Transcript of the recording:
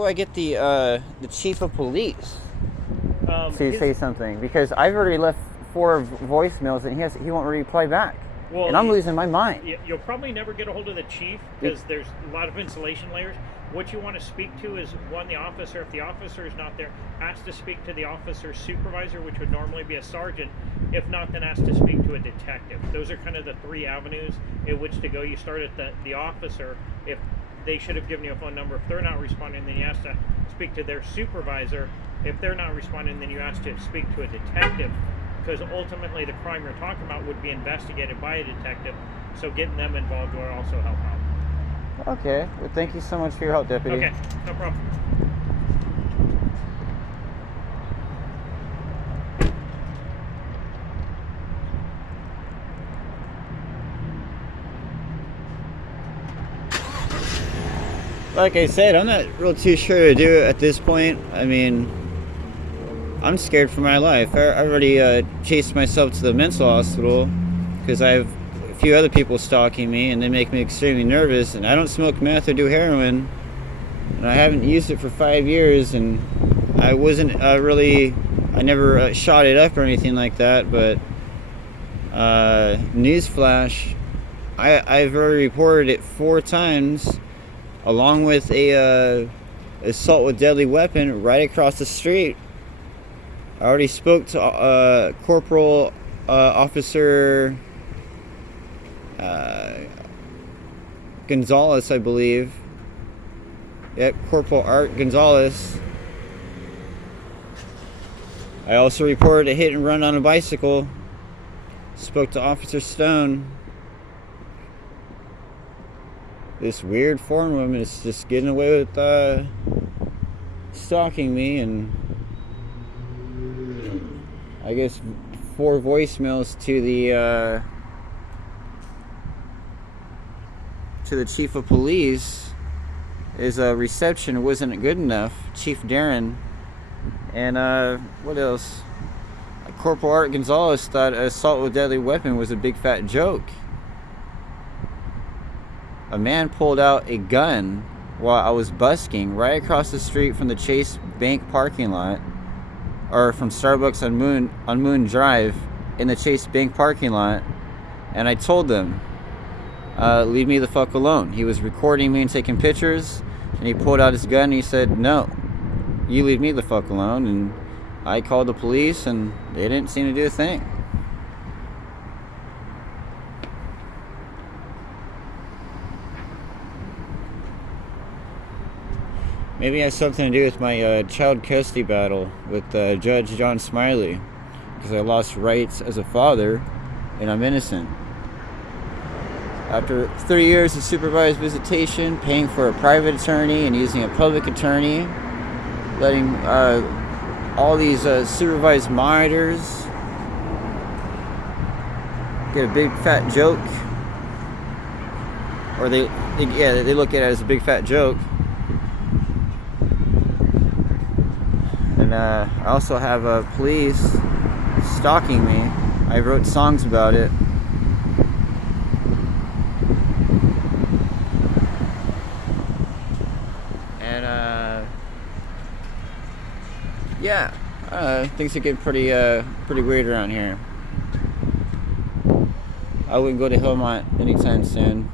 do I get the chief of police to say something? Because I've already left 4 voicemails and he won't reply back. Well, and I'm losing my mind. You'll probably never get a hold of the chief because there's a lot of insulation layers. What you want to speak to is, one, the officer. If the officer is not there, ask to speak to the officer's supervisor, which would normally be a sergeant. If not, then ask to speak to a detective. Those are kind of the 3 avenues in which to go. You start at the officer. If they should have given you a phone number. If they're not responding, then you ask to speak to their supervisor. If they're not responding, then you ask to speak to a detective, because ultimately the crime you're talking about would be investigated by a detective. So getting them involved will also help out. Okay. Well, thank you so much for your help, Deputy. Okay, no problem. Like I said, I'm not real too sure to do it at this point. I mean, I'm scared for my life. I already chased myself to the mental hospital because I have a few other people stalking me, and they make me extremely nervous. And I don't smoke meth or do heroin, and I haven't used it for 5 years. And I wasn't I never shot it up or anything like that. But newsflash, I've already reported it 4 times, along with a assault with deadly weapon right across the street. I already spoke to Corporal Officer Gonzalez, I believe. Yep, Corporal Art Gonzalez. I also reported a hit and run on a bicycle. Spoke to Officer Stone. This weird foreign woman is just getting away with stalking me, and I guess 4 voicemails to the chief of police. His reception wasn't good enough, Chief Darren. And what else? Corporal Art Gonzalez thought assault with deadly weapon was a big fat joke. A man pulled out a gun while I was busking right across the street from the Chase Bank parking lot, or from Starbucks on Moon Drive in the Chase Bank parking lot, and I told them, leave me the fuck alone. He was recording me and taking pictures, and he pulled out his gun and he said, no, you leave me the fuck alone. And I called the police, and they didn't seem to do a thing. Maybe it has something to do with my child custody battle with Judge John Smiley, because I lost rights as a father, and I'm innocent. After 3 years of supervised visitation, paying for a private attorney and using a public attorney, letting all these supervised monitors get a big fat joke, or they look at it as a big fat joke. And I also have police stalking me. I wrote songs about it. And things are getting pretty weird around here. I wouldn't go to Hillmont anytime soon.